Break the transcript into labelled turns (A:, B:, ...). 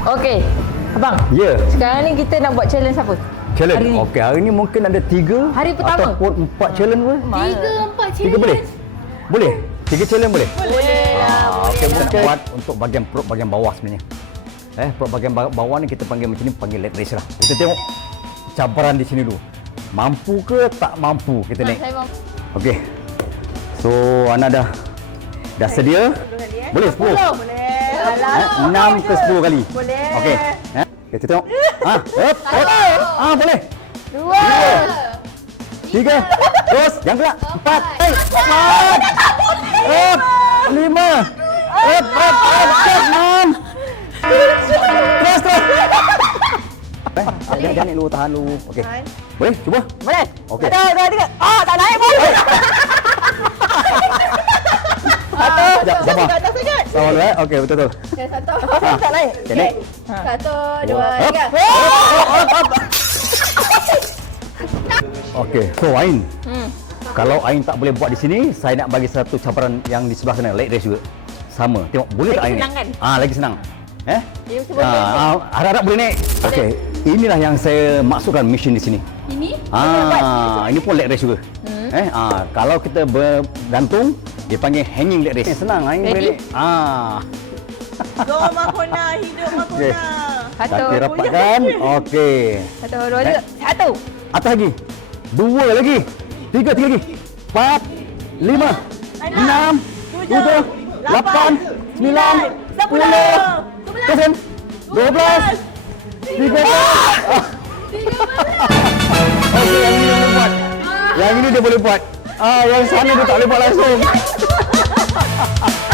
A: Okey. Abang.
B: Ya.
A: Sekarang ni kita nak buat challenge apa?
B: Challenge.
A: Hari ni.
B: Okey, hari ni mungkin ada 3
A: Hari pertama.
B: ataupun 4 challenge pun.
C: 3, 4
B: 3 boleh? Boleh? 3 challenge boleh?
C: Boleh lah.
B: Okey, mungkin buat untuk bahagian perut bahagian bawah sebenarnya. Perut bahagian bawah ni kita panggil macam ni, panggil leg raise lah. Kita tengok cabaran di sini dulu. Mampu ke tak mampu kita naik?
C: Saya mampu.
B: Okey. So, Ana dah sedia? Boleh 10?
C: Boleh.
B: 6 ke 10 kali?
C: Boleh.
B: Okey. Kita tengok. Boleh.
C: 2.
B: 3. Terus, yang gelap. 4. 5. 6. Terus. Jangan naik dulu, tahan dulu. Okey. Boleh? Cuba.
A: Boleh?
B: Okey.
A: 1, 2, 3. Tak naik pun.
B: Sekejap, sabar. Sabar dulu Okey, betul-betul.
C: Satu.
A: Tak naik.
B: Okey, naik.
C: 1, 2, 3.
B: Okey, so Ain. Kalau Ain tak boleh buat di sini, saya nak bagi satu cabaran yang di sebelah sana, leg raise juga. Sama. Tengok, boleh tak Ain?
A: senang kan?
B: Lagi senang.
A: Ya, mesti boleh.
B: Harap-harap boleh naik. Okey, inilah yang saya maksudkan mission di sini.
C: Ini?
B: Ini pun leg raise juga. Kalau kita bergantung, dia panggil hanging leg raise. Senang, Ain boleh naik.
D: Go Makona, hidup Makona.
B: Okey.
A: Satu.
B: Kaki rapatkan. Okey.
A: 1, 2, 3. 1.
B: Atas lagi. 2 lagi. 3 lagi. 4, 5, 6, 7, 8, 9, 10, 12, 13. Okey, yang ini dia boleh buat. Yang ini dia boleh buat. Yang sana dia tak boleh buat langsung.